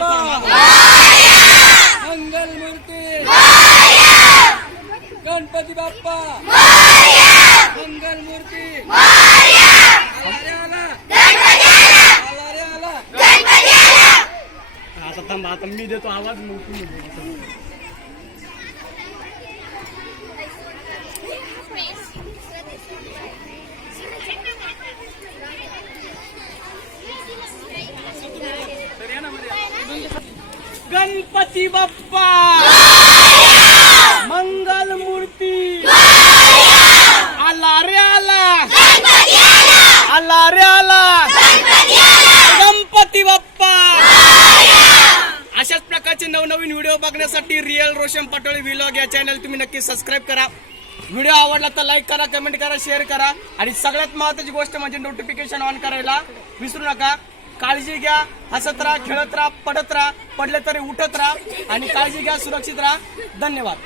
बाप्पा मंगल मूर्ती गणपती बाप्पा मंगल मूर्ती आता थांब, आता मी देतो आवाज मग तुम्ही बोला. गणपती बाप्पा मंगल मूर्ती आला रे आला, आला रे आला गणपती बाप्पा. अशाच प्रकारचे नवनवीन व्हिडिओ बघण्यासाठी रिअल रोशन पटोळे व्लॉग या चॅनल तुम्ही नक्की सबस्क्राईब करा. व्हिडिओ आवडला तर लाईक करा, कमेंट करा, शेअर करा आणि सगळ्यात महत्त्वाची गोष्ट म्हणजे नोटिफिकेशन ऑन करायला विसरू नका. काळजी घ्या, हसत राहा, खेळत राहा, पडत राहा, पडले तरी उठत राहा आणि काळजी घ्या, सुरक्षित राहा. धन्यवाद.